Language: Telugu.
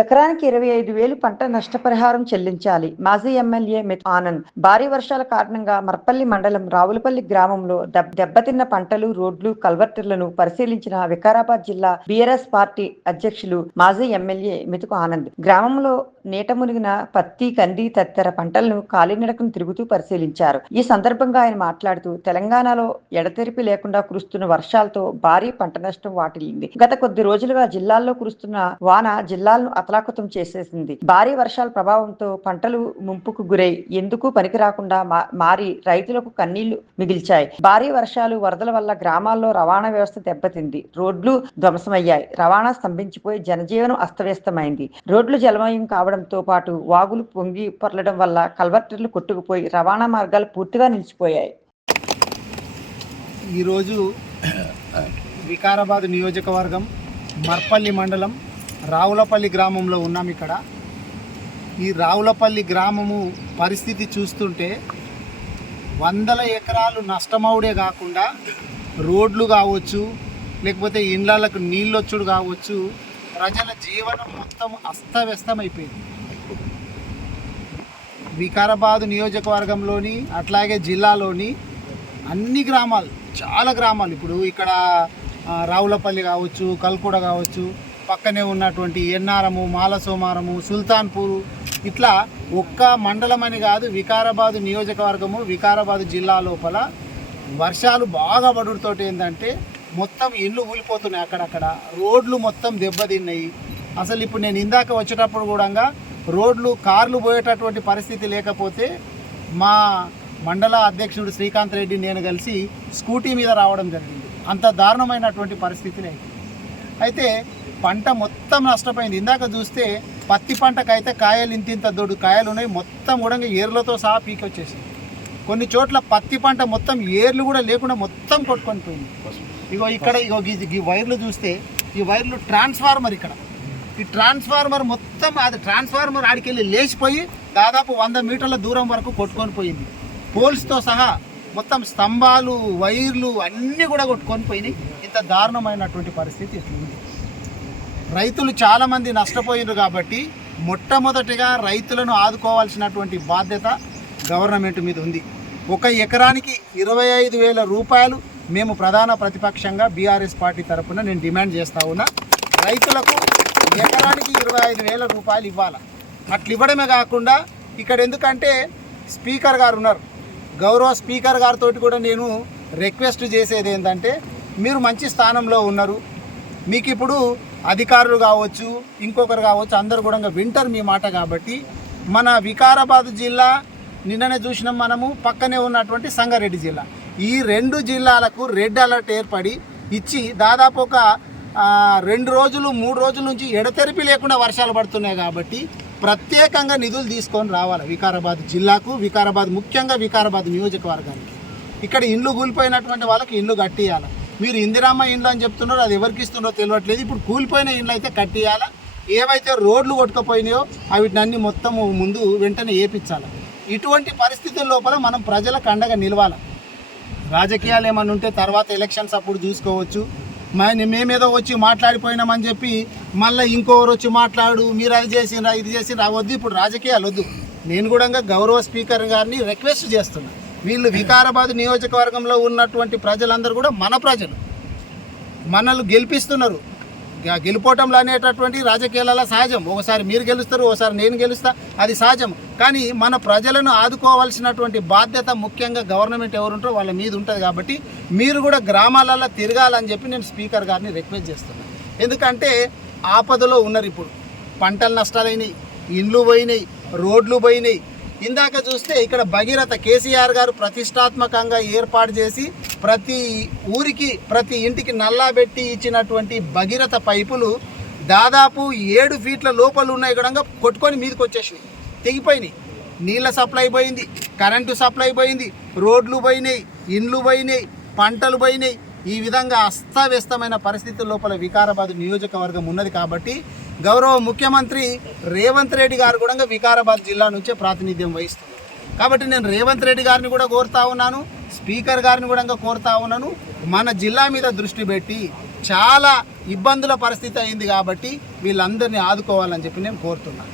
ఎకరానికి 25,000 పంట నష్టపరిహారం చెల్లించాలి. మాజీ ఎమ్మెల్యే ఆనంద్. భారీ వర్షాల కారణంగా మర్పల్లి మండలం రావులపల్లి గ్రామంలో దెబ్బతిన్న పంటలు, రోడ్లు, కల్వర్టులను పరిశీలించిన వికారాబాద్ జిల్లా బీఆర్ఎస్ పార్టీ అధ్యక్షులు మాజీ ఎమ్మెల్యే మెతుకు ఆనంద్. గ్రామంలో నీట మునిగిన పత్తి, కంది తదితర పంటలను కాలినడకను తిరుగుతూ పరిశీలించారు. ఈ సందర్భంగా ఆయన మాట్లాడుతూ, తెలంగాణలో ఎడతెరిపి లేకుండా కురుస్తున్న వర్షాలతో భారీ పంట నష్టం వాటిల్లింది. గత కొద్ది రోజులుగా జిల్లాల్లో కురుస్తున్న వాన జిల్లాలను అతలాకుతం చేసేసింది. భారీ వర్షాల ప్రభావంతో పంటలు ముంపుకు గురై ఎందుకు పనికి రాకుండా మారి రైతులకు కన్నీళ్లు మిగిల్చాయి. భారీ వర్షాలు, వరదల వల్ల గ్రామాల్లో రవాణా వ్యవస్థ దెబ్బతింది. రోడ్లు ధ్వంసమయ్యాయి. రవాణా స్తంభించిపోయి జనజీవనం అస్తవ్యస్తమైంది. రోడ్లు జలమయం కావడంతో పాటు వాగులు పొంగి పొర్లడం వల్ల కల్వర్టర్లు కొట్టుకుపోయి రవాణా మార్గాలు పూర్తిగా నిలిచిపోయాయి. ఈరోజు వికారాబాద్ నియోజకవర్గం మర్పల్లి మండలం రావులపల్లి గ్రామంలో ఉన్నాం. ఇక్కడ ఈ రావులపల్లి గ్రామము పరిస్థితి చూస్తుంటే వందల ఎకరాలు నష్టమవుడే కాకుండా రోడ్లు కావచ్చు, లేకపోతే ఇండ్లకు నీళ్ళొచ్చుడు కావచ్చు, ప్రజల జీవనం మొత్తం అస్తవ్యస్తమైపోయింది. వికారాబాద్ నియోజకవర్గంలోని అట్లాగే జిల్లాలోని అన్ని గ్రామాలు, చాలా గ్రామాలు, ఇప్పుడు ఇక్కడ రావులపల్లి కావచ్చు, కల్కుడ కావచ్చు, పక్కనే ఉన్నటువంటి ఎన్నారము, మాలసోమారము, సుల్తాన్పూరు, ఇట్లా ఒక్క మండలం అని కాదు, వికారాబాద్ నియోజకవర్గము, వికారాబాద్ జిల్లా లోపల వర్షాలు బాగా పడుడుతోటి ఏంటంటే మొత్తం ఇళ్ళు ఊలిపోతున్నాయి. అక్కడక్కడ రోడ్లు మొత్తం దెబ్బతిన్నాయి. అసలు ఇప్పుడు నేను ఇందాక వచ్చేటప్పుడు కూడా రోడ్లు, కార్లు పోయేటటువంటి పరిస్థితి లేకపోతే మా మండల అధ్యక్షుడు శ్రీకాంత్ రెడ్డి నేను కలిసి స్కూటీ మీద రావడం జరిగింది. అంత దారుణమైనటువంటి పరిస్థితులు అయితే పంట మొత్తం నష్టపోయింది. ఇందాక చూస్తే పత్తి పంటకైతే కాయలు ఇంత దొడ్డు కాయలు ఉన్నాయి, మొత్తం కూడా ఏర్లతో సహా పీకొచ్చేసింది. కొన్ని చోట్ల పత్తి పంట మొత్తం ఏర్లు కూడా లేకుండా మొత్తం కొట్టుకొని పోయింది. ఇగో ఇక్కడ ఈ వైర్లు చూస్తే, ఈ వైర్లు ట్రాన్స్ఫార్మర్, ఇక్కడ ఈ ట్రాన్స్ఫార్మర్ మొత్తం, అది ట్రాన్స్ఫార్మర్ ఆడికెళ్ళి లేచిపోయి దాదాపు 100 మీటర్ల దూరం వరకు కొట్టుకొని పోయింది. పోల్స్తో సహా మొత్తం స్తంభాలు, వైర్లు అన్నీ కూడా కొట్టుకొని పోయినాయి. ఇంత దారుణమైనటువంటి పరిస్థితి ఇట్లుంది. రైతులు చాలామంది నష్టపోయినారు కాబట్టి మొట్టమొదటిగా రైతులను ఆదుకోవాల్సినటువంటి బాధ్యత గవర్నమెంట్ మీద ఉంది. ఒక ఎకరానికి 25,000 రూపాయలు మేము ప్రధాన ప్రతిపక్షంగా బీఆర్ఎస్ పార్టీ తరఫున నేను డిమాండ్ చేస్తా ఉన్నా. రైతులకు ఎకరానికి 25,000 రూపాయలు ఇవ్వాలి. అట్లా ఇవ్వడమే కాకుండా ఇక్కడ ఎందుకంటే స్పీకర్ గారు ఉన్నారు, గౌరవ స్పీకర్ గారితో కూడా నేను రిక్వెస్ట్ చేసేది ఏంటంటే, మీరు మంచి స్థానంలో ఉన్నారు, మీకు ఇప్పుడు అధికారులు కావచ్చు, ఇంకొకరు కావచ్చు, అందరు కూడా వింటారు మీ మాట. కాబట్టి మన వికారాబాద్ జిల్లా నిన్ననే చూసినాం మనము, పక్కనే ఉన్నటువంటి సంగారెడ్డి జిల్లా, ఈ 2 జిల్లాలకు రెడ్ అలర్ట్ ఏర్పడి ఇచ్చి దాదాపు ఒక 2 రోజులు 3 రోజుల నుంచి ఎడతెరిపి లేకుండా వర్షాలు పడుతున్నాయి. కాబట్టి ప్రత్యేకంగా నిధులు తీసుకొని రావాలి వికారాబాద్ జిల్లాకు, వికారాబాద్ ముఖ్యంగా వికారాబాద్ నియోజకవర్గానికి. ఇక్కడ ఇండ్లు కూలిపోయినటువంటి వాళ్ళకి ఇండ్లు కట్టియాలి. మీరు ఇందిరమ్మ ఇండ్లు అని చెప్తున్నారు, అది ఎవరికి ఇస్తున్నారో తెలియట్లేదు. ఇప్పుడు కూలిపోయిన ఇండ్లు అయితే కట్టియాలి. ఏవైతే రోడ్లు కొట్టుకుపోయినాయో అవిటినన్నీ మొత్తం ముందు వెంటనే వేయించాలి. ఇటువంటి పరిస్థితుల లోపల మనం ప్రజలకు అండగా నిలవాలి. రాజకీయాలు ఏమన్నా ఉంటే తర్వాత ఎలక్షన్స్ అప్పుడు చూసుకోవచ్చు. మేమేదో వచ్చి మాట్లాడిపోయినామని చెప్పి మళ్ళీ ఇంకొకరు వచ్చి మాట్లాడు, మీరు అది చేసినా ఇది చేసినా వద్దు. ఇప్పుడు రాజకీయాలు వద్దు. నేను కూడా గౌరవ స్పీకర్ గారిని రిక్వెస్ట్ చేస్తున్నా, వీళ్ళు వికారాబాద్ నియోజకవర్గంలో ఉన్నటువంటి ప్రజలందరూ కూడా మన ప్రజలు, మనల్ని గెలిపిస్తున్నారు. గెలుపోవటంలో అనేటటువంటి రాజకీయాలలో సహజం. ఒకసారి మీరు గెలుస్తారు, ఒకసారి నేను గెలుస్తా, అది సహజం. కానీ మన ప్రజలను ఆదుకోవాల్సినటువంటి బాధ్యత ముఖ్యంగా గవర్నమెంట్ ఎవరుంటారో వాళ్ళ మీద ఉంటుంది. కాబట్టి మీరు కూడా గ్రామాలలో తిరగాలని చెప్పి నేను స్పీకర్ గారిని రిక్వెస్ట్ చేస్తున్నాను. ఎందుకంటే ఆపదలో ఉన్నారు. ఇప్పుడు పంటలు నష్టాలైనవి, ఇండ్లు పోయినాయి, రోడ్లు పోయినాయి. ఇందాక చూస్తే ఇక్కడ భగీరథ కేసీఆర్ గారు ప్రతిష్టాత్మకంగా ఏర్పాటు చేసి ప్రతి ఊరికి, ప్రతి ఇంటికి నల్లా పెట్టి ఇచ్చినటువంటి భగీరథ పైపులు దాదాపు 7 ఫీట్ల లోపల ఉన్నాయి కూడా కొట్టుకొని మీదకి వచ్చేసినాయి, తెగిపోయినాయి. నీళ్ళ సప్లై పోయింది, కరెంటు సప్లై పోయింది, రోడ్లు పోయినాయి, ఇండ్లు పోయినాయి, పంటలు పోయినాయి. ఈ విధంగా అస్తవ్యస్తమైన పరిస్థితుల లోపల వికారాబాద్ నియోజకవర్గం ఉన్నది. కాబట్టి గౌరవ ముఖ్యమంత్రి రేవంత్ రెడ్డి గారు కూడా వికారాబాద్ జిల్లా నుంచే ప్రాతినిధ్యం వహిస్తున్నారు. కాబట్టి నేను రేవంత్ రెడ్డి గారిని కూడా కోరుతా ఉన్నాను, స్పీకర్ గారిని కూడా కోరుతా ఉన్నాను, మన జిల్లా మీద దృష్టి పెట్టి చాలా ఇబ్బందుల పరిస్థితి అయింది కాబట్టి వీళ్ళందరినీ ఆదుకోవాలని చెప్పి నేను కోరుతున్నాను.